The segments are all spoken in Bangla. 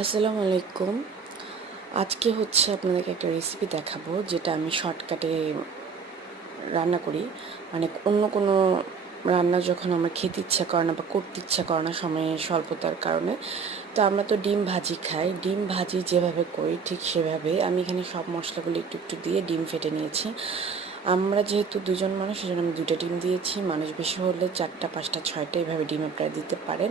আসসালামু আলাইকুম। আজকে হচ্ছে আপনাদেরকে একটা রেসিপি দেখাবো যেটা আমি শর্টকাটে রান্না করি। মানে অন্য কোনো রান্না যখন আমার খেতে ইচ্ছা করে না বা করতে ইচ্ছা করে না সময়ের স্বল্পতার কারণে, তো আমরা তো ডিম ভাজি খাই। ডিম ভাজি যেভাবে করি ঠিক সেভাবে আমি এখানে সব মশলাগুলো একটু একটু দিয়ে ডিম ফেটে নিয়েছি। আমরা যেহেতু দুজন মানুষ সেজন্য আমি 2টা ডিম দিয়েছি। মানুষ বেশি হলে 4টা 5টা 6টা এভাবে ডিম আপনারা দিতে পারেন।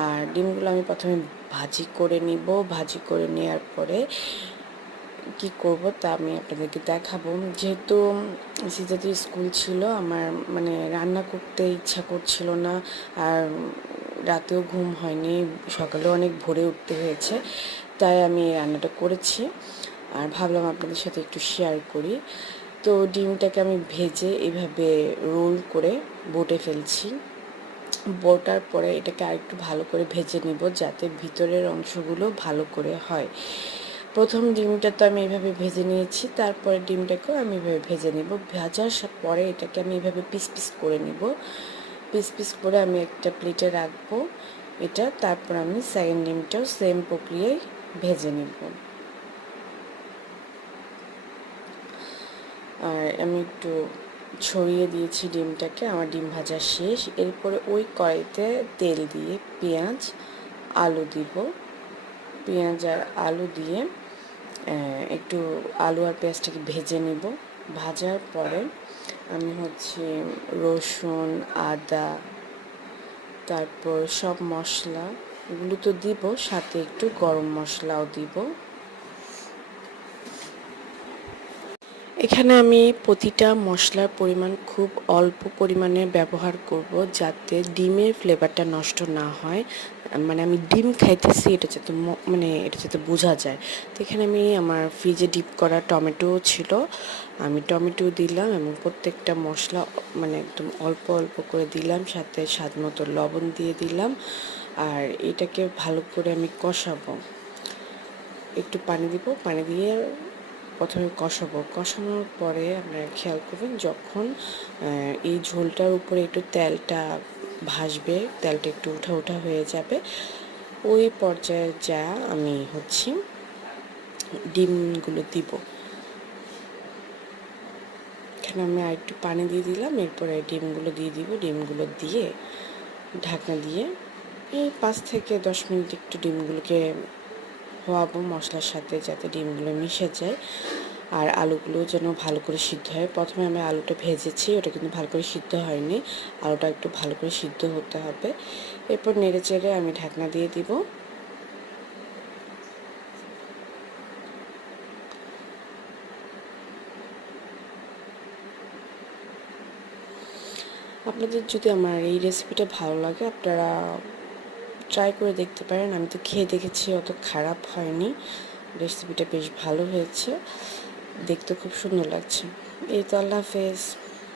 আর ডিমগুলো আমি প্রথমে ভাজি করে নিব। ভাজি করে নেওয়ার পরে কি করব তা আমি আপনাদেরকে দেখাবো। যেহেতু সিজাদের স্কুল ছিল, আমার মানে রান্না করতে ইচ্ছা করছিল না, আর রাতেও ঘুম হয়নি, সকালেও অনেক ভোরে উঠতে হয়েছে, তাই আমি এই রান্নাটা করেছি আর ভাবলাম আপনাদের সাথে একটু শেয়ার করি। তো ডিমটাকে আমি ভেজে এভাবে রোল করে বটে ফেলছি। বটার পরে এটাকে আরেকটু ভালো করে ভেজে নিব যাতে ভিতরের অংশগুলো ভালো করে হয়। প্রথম ডিমটা তো আমি এভাবে ভেজে নিয়েছি, তারপরে ডিমটাকেও আমি এভাবে ভেজে নিব। ভাজার পরে এটাকে আমি এভাবে পিস পিস করে নিব। পিস পিস করে আমি একটা প্লেটে রাখবো এটা। তারপর আমি সেকেন্ড ডিমটাও সেম প্রক্রিয়ায় ভেজে নিব। আর আমি একটু ছড়িয়ে দিয়েছি ডিমটাকে। আমার ডিম ভাজা শেষ। এরপরে ওই কড়াইতে তেল দিয়ে পেঁয়াজ আলু দিব। পেঁয়াজ আর আলু দিয়ে একটু আলু আর পেঁয়াজটাকে ভেজে নিব। ভাজার পরে আমি হচ্ছে রসুন, আদা, তারপর সব মশলা এগুলো তো দিব, সাথে একটু গরম মশলাও দিব। এখানে আমি প্রতিটা মশলার পরিমাণ খুব অল্প পরিমাণে ব্যবহার করব যাতে ডিমের ফ্লেভারটা নষ্ট না হয়। মানে আমি ডিম খাইতেছি এটা যাতে মানে এটা যাতে বোঝা যায়। তো এখানে আমি আমার ফ্রিজে ডিপ করা টমেটো ছিল, আমি টমেটো দিলাম এবং প্রত্যেকটা মশলা মানে একদম অল্প অল্প করে দিলাম, সাথে স্বাদ মতো লবণ দিয়ে দিলাম। আর এটাকে ভালো করে আমি কষাবো। একটু পানি দিব, পানি দিয়ে প্রথমে কষানোর পরে আপনারা খেয়াল করবেন যখন এই ঝোলটার উপরে একটু তেলটা ভাসবে, তেলটা একটু উঠা উঠা হয়ে যাবে, ওই পর্যায়ে যা আমি হচ্ছে ডিমগুলো দিব। এখানে আমি আর একটু পানি দিয়ে দিলাম, এরপরে ডিমগুলো দিয়ে দিব। ডিমগুলো দিয়ে ঢাকনা দিয়ে এই 5 থেকে 10 মিনিট একটু ডিমগুলোকে ধোয়াবো মশলার সাথে যাতে ডিমগুলো মিশে যায় আর আলুগুলো যেন ভালো করে সিদ্ধ হয়। প্রথমে আমি আলুটা ভেজেছি, ওটা কিন্তু ভালো করে সিদ্ধ হয়নি, আলুটা একটু ভালো করে সিদ্ধ হতে হবে। এরপর নেড়ে চেড়ে আমি ঢাকনা দিয়ে দিব। আপনাদের যদি আমার এই রেসিপিটা ভালো লাগে আপনারা ট্রাই করে দেখতে পারেন। আমি তো খেয়ে দেখেছি, অত খারাপ হয়নি, রেসিপিটা বেশ ভালো হয়েছে, দেখতে খুব সুন্দর লাগছে। এই তো, আল্লাহ হাফেজ।